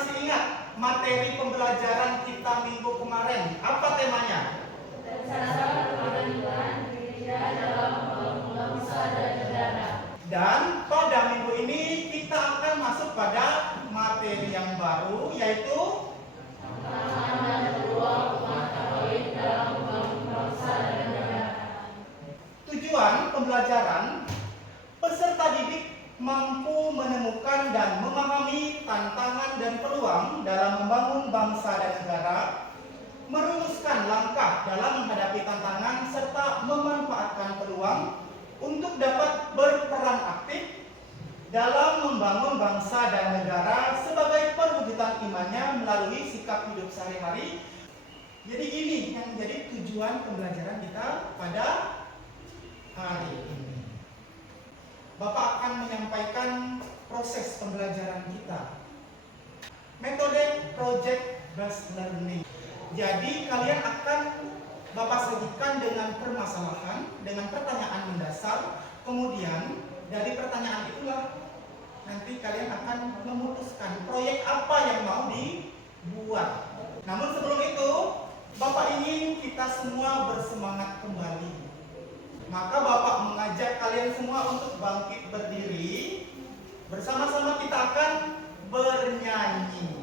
masih ingat materi pembelajaran kita minggu kemarin? Apa temanya? Dan pada minggu ini kita akan masuk pada materi yang baru, yaitu tujuan pembelajaran. Peserta didik mampu menemukan dan memahami tantangan dan peluang dalam membangun bangsa dan negara, merumuskan langkah dalam menghadapi tantangan, serta memanfaatkan peluang untuk dapat berperan aktif dalam membangun bangsa dan negara sebagai perwujudan imannya melalui sikap hidup sehari-hari. Jadi ini yang menjadi tujuan pembelajaran kita pada hari ini. Bapak akan menyampaikan proses pembelajaran kita. Metode project based learning. Jadi kalian akan Bapak sajikan dengan permasalahan, dengan pertanyaan mendasar. Kemudian dari pertanyaan itulah nanti kalian akan memutuskan proyek apa yang mau dibuat. Namun sebelum itu, Bapak ingin kita semua bersemangat kembali. Maka Bapak mengajak kalian semua untuk bangkit berdiri. Bersama-sama kita akan bernyanyi.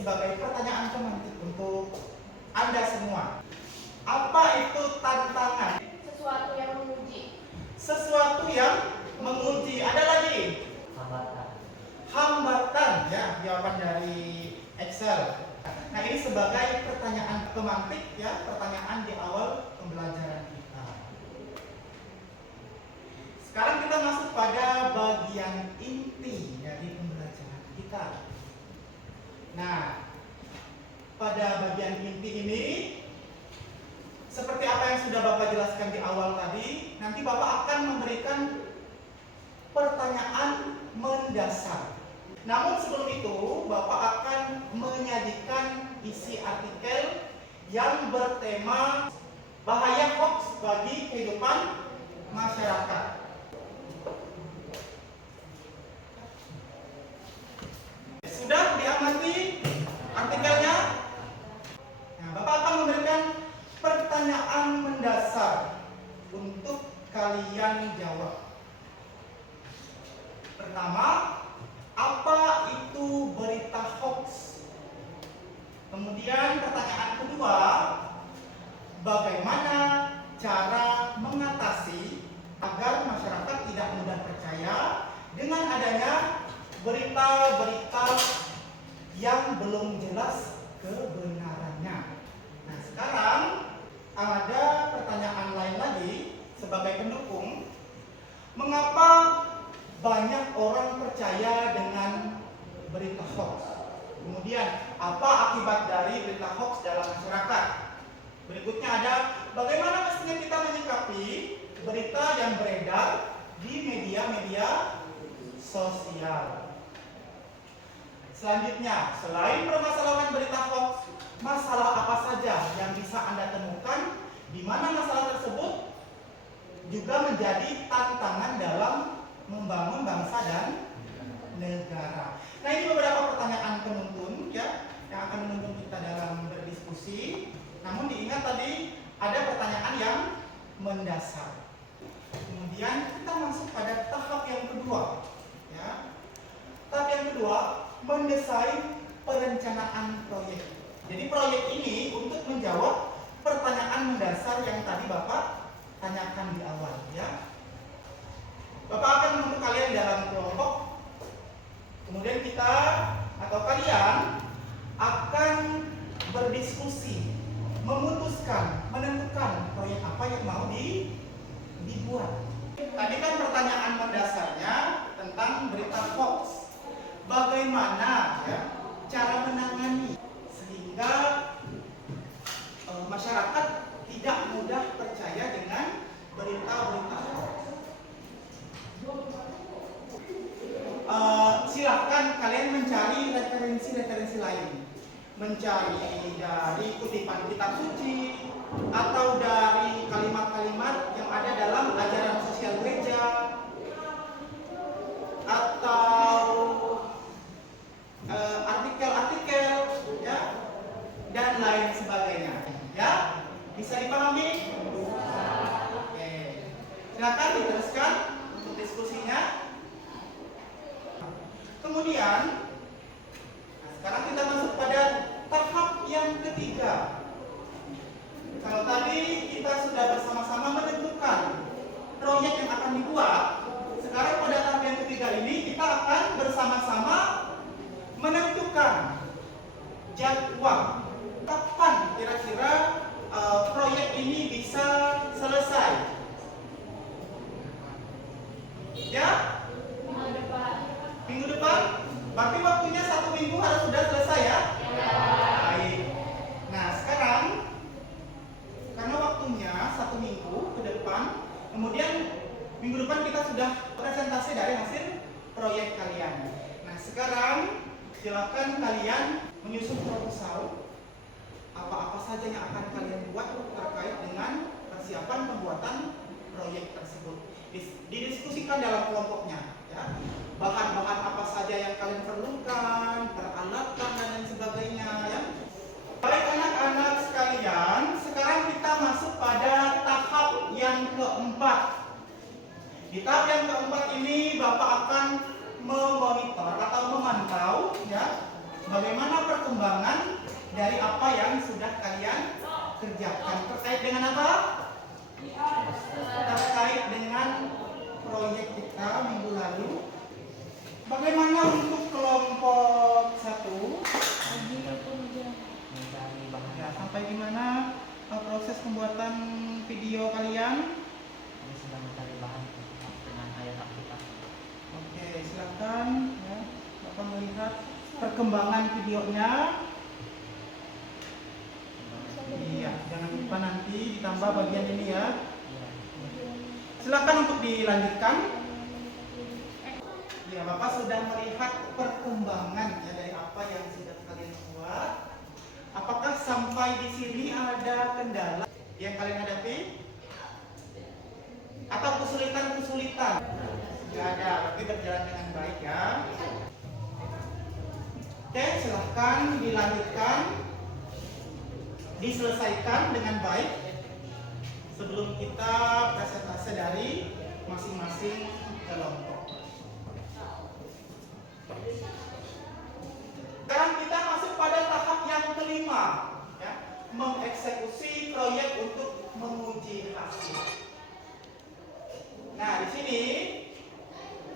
Sebagai pertanyaan pemantik untuk Anda semua. Apa itu tantangan? Sesuatu yang menguji. Sesuatu yang menguji. Ada lagi? Hambatan. Hambatan, ya, jawaban dari Excel. Nah, ini sebagai pertanyaan pemantik, ya, pertanyaan di awal pembelajaran kita. Sekarang kita masuk pada bagian inti dari pembelajaran kita. Nah, pada bagian inti ini, seperti apa yang sudah Bapak jelaskan di awal tadi, nanti Bapak akan memberikan pertanyaan mendasar. Namun sebelum itu, Bapak akan menyajikan isi artikel yang bertema bahaya hoax bagi kehidupan masyarakat. Sudah diamati artikelnya? Nah, Bapak akan memberikan pertanyaan mendasar untuk kalian jawab. Pertama, apa itu berita hoax? Kemudian pertanyaan kedua, bagaimana cara mengatasi agar masyarakat tidak mudah percaya dengan adanya berita-berita yang belum jelas kebenarannya. Nah, sekarang ada pertanyaan lain lagi sebagai pendukung. Mengapa banyak orang percaya dengan berita hoax? Kemudian, apa akibat dari berita hoax dalam masyarakat? Berikutnya ada bagaimana mestinya kita menyikapi berita yang beredar di media-media sosial. Selanjutnya, selain permasalahan berita hoax, masalah apa saja yang bisa Anda temukan di mana masalah tersebut juga menjadi tantangan dalam membangun bangsa dan negara. Nah, ini beberapa pertanyaan penuntun, ya, yang akan menuntun kita dalam berdiskusi. Namun diingat tadi ada pertanyaan yang mendasar. Kemudian kita masuk pada tahap yang kedua. Ya. Tahap yang kedua, mendesain perencanaan proyek. Jadi proyek ini untuk menjawab pertanyaan mendasar yang tadi Bapak tanyakan di awal, ya. Bapak akan membentuk kalian dalam kelompok. Kemudian kita atau kalian akan berdiskusi, memutuskan, menentukan proyek apa yang mau dibuat. Tadi kan pertanyaan mendasarnya tentang berita hoax. Bagaimana ya cara menangani sehingga masyarakat tidak mudah percaya dengan berita-berita hoax. Silahkan kalian mencari referensi-referensi lain, mencari dari kutipan kitab suci atau dari kalimat-kalimat yang ada dalam ajaran sosial gereja atau artikel-artikel, ya, dan lain sebagainya. Ya, bisa dipahami? Oke, silakan diteruskan untuk diskusinya. Kemudian, sekarang kita masuk pada tahap yang ketiga. Kalau tadi kita sudah bersama-sama menentukan proyek yang akan dibuat, sekarang pada tahap yang ketiga ini kita akan bersama-sama menentukan jadwal kapan kira-kira proyek ini bisa selesai. Ya? Minggu depan? Berarti waktunya 1 minggu harus sudah selesai, ya? Baik. Nah, sekarang karena waktunya 1 minggu ke depan, kemudian minggu depan kita sudah presentasi dari hasil proyek kalian. Nah, sekarang silakan kalian menyusun proposal apa-apa saja yang akan kalian buat terkait dengan persiapan pembuatan proyek tersebut. Didiskusikan dalam kelompoknya, ya. Bahan-bahan apa saja yang kalian perlukan, peralatan dan lain sebagainya, ya. Baik anak-anak sekalian, sekarang kita masuk pada tahap yang keempat. Di tahap yang keempat ini Bapak akan memonitor atau memantau, ya, bagaimana perkembangan dari apa yang sudah kalian kerjakan. Terkait dengan apa? Terkait dengan proyek kita minggu lalu. Bagaimana untuk kelompok 1? Ya, sampai di mana proses pembuatan video kalian? Kami sedang mencari bahan dengan ayat Alkitab. Oke, silakan, ya. Bapak melihat perkembangan videonya. Iya, jangan lupa nanti ditambah bagian ini, ya. Silakan untuk dilanjutkan. Ya, Bapak sudah melihat perkembangan ya dari apa yang sudah kalian buat. Apakah sampai di sini ada kendala yang kalian hadapi? Atau kesulitan-kesulitan? Tidak ada, tapi berjalan dengan baik, ya. Oke, silahkan dilanjutkan, diselesaikan dengan baik sebelum kita presentasi dari masing-masing kelompok. Sekarang kita masuk pada tahap yang kelima, ya, mengeksekusi proyek untuk menguji hasil. Nah, di sini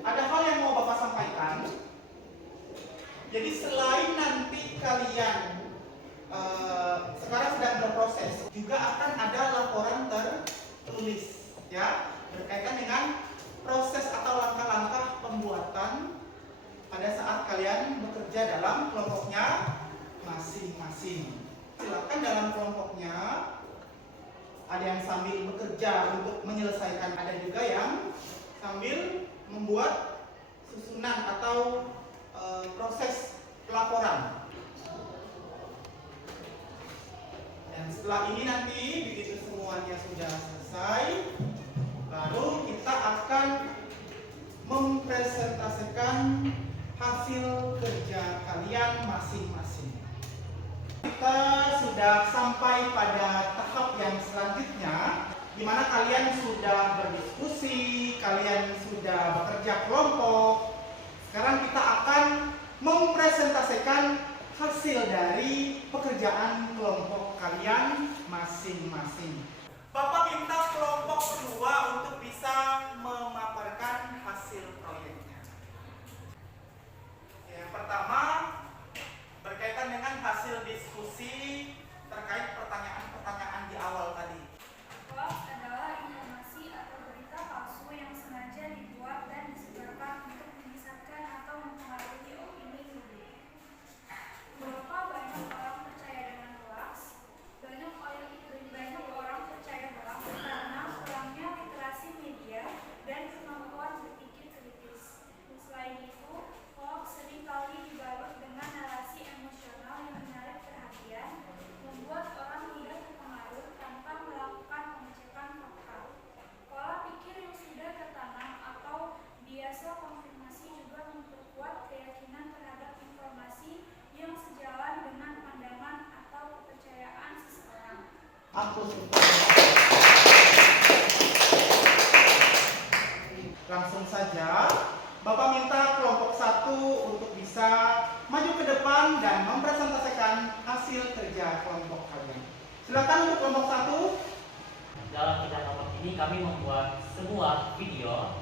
ada hal yang mau Bapak sampaikan. Jadi selain nanti kalian sekarang sedang berproses, juga akan ada laporan tertulis, ya, berkaitan dengan proses atau langkah-langkah pembuatan pada saat kalian bekerja dalam kelompoknya masing-masing. Silakan dalam kelompoknya ada yang sambil bekerja untuk menyelesaikan, ada juga yang sambil membuat susunan atau proses pelaporan. Dan setelah ini nanti begitu semuanya sudah selesai, baru kita akan mempresentasikan hasil kerja kalian masing-masing. Kita sudah sampai pada tahap yang selanjutnya, di mana kalian sudah berdiskusi, kalian sudah bekerja kelompok. Sekarang kita akan mempresentasikan hasil dari pekerjaan kelompok kalian masing-masing. Bapak minta kelompok kedua untuk bisa memaparkan hasil proyeknya. Yang pertama berkaitan dengan hasil diskusi terkait pertanyaan-pertanyaan di awal tadi. Hoax adalah informasi atau berita palsu yang sengaja dibuat dan disebarkan untuk menyesatkan atau mempengaruhi opini publik. Mengapa banyak orang percaya dengan hoax? Banyak orang percaya hoax karena kurangnya literasi media dan kemampuan berpikir kritis. Selain itu, hoax seringkali dibalut dengan narasi emosional yang menarik perhatian, membuat orang mudah terpengaruh tanpa melakukan pengecekan fakta. Pola pikir yang sudah tertanam atau biasa konfirmasi juga memperkuat keyakinan terhadap informasi yang sejalan dengan pandangan atau kepercayaan seseorang. Langsung saja, Bapak minta kelompok 1 untuk bisa maju ke depan dan mempresentasikan hasil kerja kelompok kalian. Silakan untuk kelompok 1. Dalam kita kelompok ini kami membuat sebuah video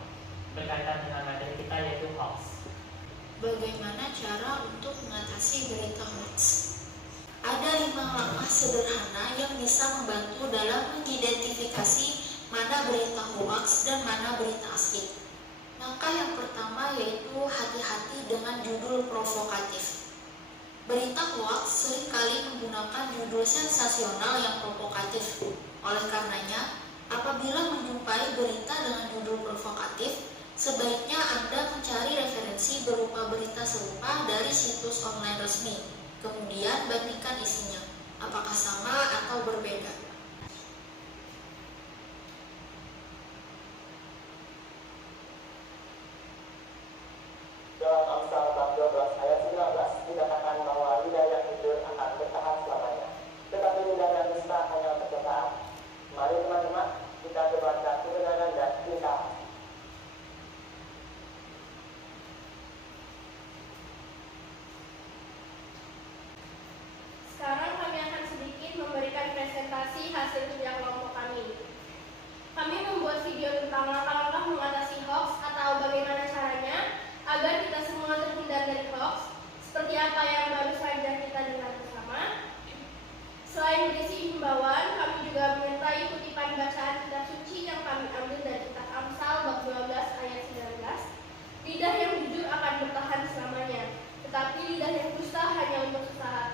berkaitan dengan materi kita yaitu hoax. Bagaimana cara untuk mengatasi berita hoax? Ada 5 langkah sederhana yang bisa membantu dalam mengidentifikasi mana berita hoax dan mana berita asli. Langkah yang pertama yaitu hati-hati dengan judul provokatif. Berita hoax seringkali menggunakan judul sensasional yang provokatif. Oleh karenanya, apabila menjumpai berita dengan judul provokatif, sebaiknya Anda mencari referensi berupa berita serupa dari situs online resmi. Kemudian bandingkan isinya, apakah sama atau berbeda. Dalam Amsal bab 12 ayat 19 dikatakan bahwa lidah yang jujur akan bertahan selamanya, tetapi lidah yang dusta hanya untuk sesaat. Mari teman-teman, kita coba kebenaran dan cinta. Sekarang kami akan sedikit memberikan presentasi hasil kerja kelompok kami. Kami membuat video tentang langkah-langkah mengatasi hoax atau bagaimana caranya agar kita semua terhindar dari hoax, seperti apa yang baru saja kita dengar bersama. Selain berisi himbauan, kami juga menyertai kutipan bacaan kitab suci yang kami ambil dari kitab Amsal bab 12 ayat 19. Lidah yang jujur akan bertahan selamanya, tetapi lidah yang dusta hanya untuk sesaat.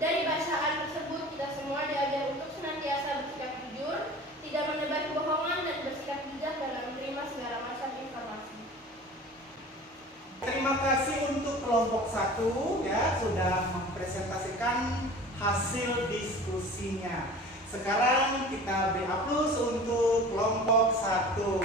Dari bacaan tersebut, kita semua diajar untuk senantiasa bersikap jujur, tidak menebar kebohongan, dan bersikap bijak dalam menerima segala macam informasi. Terima kasih untuk kelompok 1 ya sudah mempresentasikan hasil diskusinya. Sekarang kita beri aplaus untuk kelompok 1.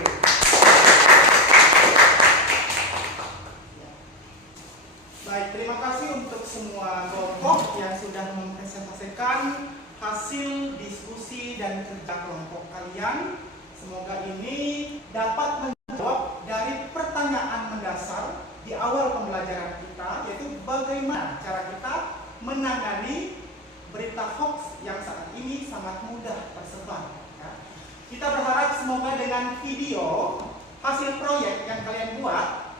Baik, terima kasih untuk semua kelompok yang sudah mempresentasikan hasil diskusi dan kerja kelompok kalian. Semoga ini dapat menjawab dari pertanyaan mendasar di awal pembelajaran kita, yaitu bagaimana cara kita menangani berita hoax yang saat ini sangat mudah tersebar. Ya. Kita berharap semoga dengan video hasil proyek yang kalian buat,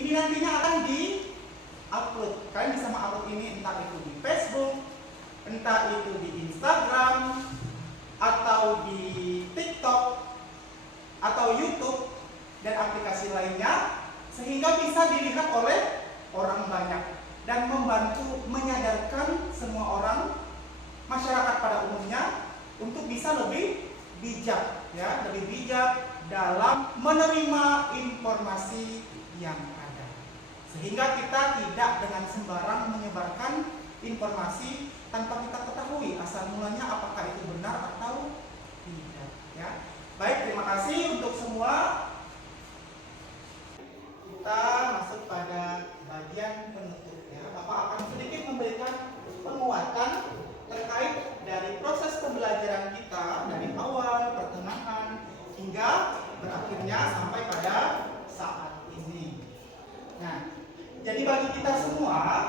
ini nantinya akan di-upload. Kalian bisa mengupload ini entah itu di Facebook, entah itu di Instagram, atau di TikTok, atau YouTube, dan aplikasi lainnya, sehingga bisa dilihat oleh orang banyak dan membantu menyadarkan semua orang, masyarakat pada umumnya, untuk bisa lebih bijak, ya, lebih bijak dalam menerima informasi yang ada, sehingga kita tidak dengan sembarang menyebarkan informasi tanpa kita ketahui asal mulanya apakah itu benar atau tidak, ya. Baik, terima kasih untuk semua. Kita masuk pada bagian penutup, ya. Bapak akan sedikit memberikan penguatan terkait dari proses pembelajaran kita dari awal, pertengahan, hingga berakhirnya sampai pada saat ini. Nah, jadi bagi kita semua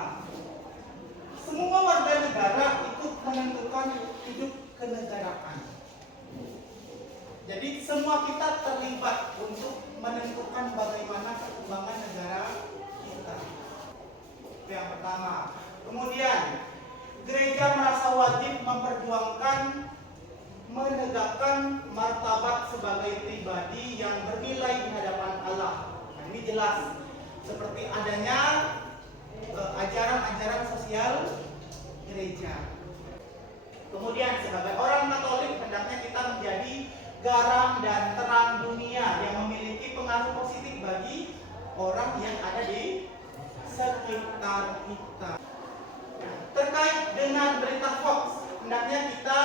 warga negara ikut menentukan hidup kenegaraan. Jadi semua kita terlibat untuk menentukan bagaimana perkembangan negara kita. Itu yang pertama. Kemudian, gereja merasa wajib memperjuangkan menegakkan martabat sebagai pribadi yang bernilai di hadapan Allah. Nah, ini jelas seperti adanya ajaran-ajaran sosial gereja. Kemudian sebagai orang Katolik hendaknya kita menjadi garam dan terang dunia yang memiliki pengaruh positif bagi orang yang ada di sekitar kita. Terkait dengan berita hoax, hendaknya kita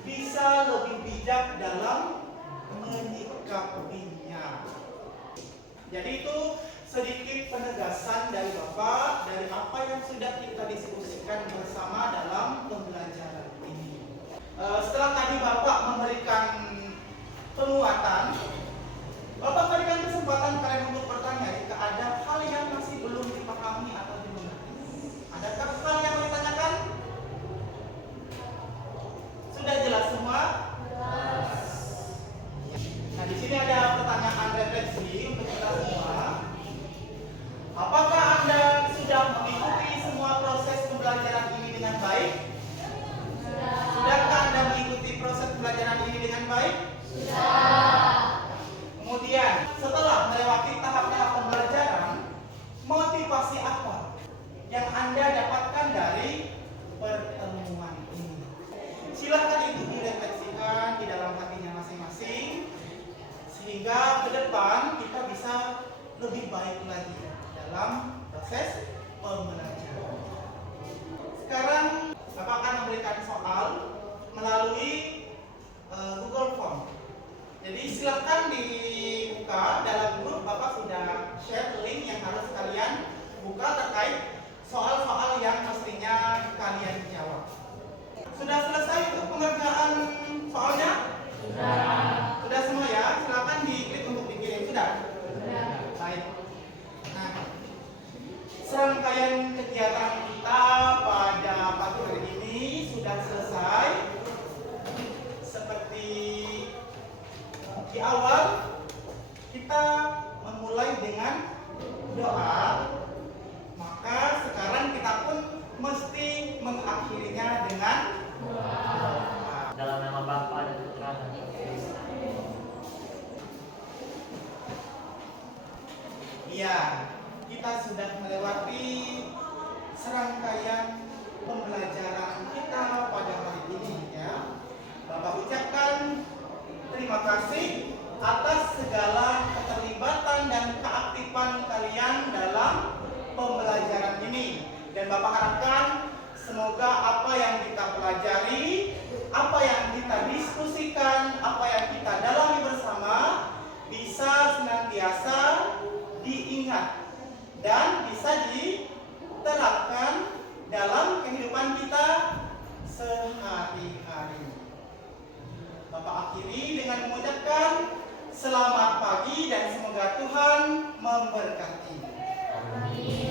bisa lebih bijak dalam menyikapinya. Jadi itu sedikit penegasan dari Bapak dari apa yang sudah kita diskusikan bersama dalam pembelajaran ini. Setelah tadi Bapak memberikan penguatan, Bapak berikan kesempatan kalian untuk bertanya jika ada hal yang masih belum dipahami atau dimengerti. Adakah hal yang ditanyakan? Sudah jelas semua? Nah, di sini ada pertanyaan refleksi untuk kita semua. Apakah Anda sudah mengikuti semua proses pembelajaran ini dengan baik? Sudahkah Anda mengikuti proses pembelajaran ini dengan baik? Sudah. Kemudian, setelah melewati tahap-tahap pembelajaran, motivasi apa yang Anda dapatkan dari pertemuan ini? Silahkan itu direfleksikan di dalam hatinya masing-masing, sehingga ke depan kita bisa lebih baik lagi dalam proses pembelajaran. Sekarang Bapak akan memberikan soal melalui Google Form. Jadi silahkan dibuka dalam grup. Bapak sudah share link yang harus kalian buka terkait soal-soal yang mestinya kalian jawab. Sudah selesai untuk pengerjaan soalnya? Sudah. Sudah semua ya? Silahkan diklik untuk dikirim. Sudah? Sudah. Baik. Nah, serangkaian kegiatan kita pada pagi hari ini sudah selesai. Seperti di awal kita memulai dengan doa, maka sekarang kita pun mesti mengakhirinya dengan doa. Dalam nama Bapa dan Putra dan Roh Kudus. Iya, kita sudah melewati serangkaian pembelajaran kita pada hari ini ya. Bapak ucapkan terima kasih atas segala keterlibatan dan keaktifan kalian dalam pembelajaran ini. Dan Bapak harapkan semoga apa yang kita pelajari, apa yang kita diskusikan, apa yang kita dalami bersama bisa senantiasa diingat dan bisa diterapkan dalam kehidupan kita sehari-hari. Bapak akhiri dengan mengucapkan selamat pagi dan semoga Tuhan memberkati. Amin.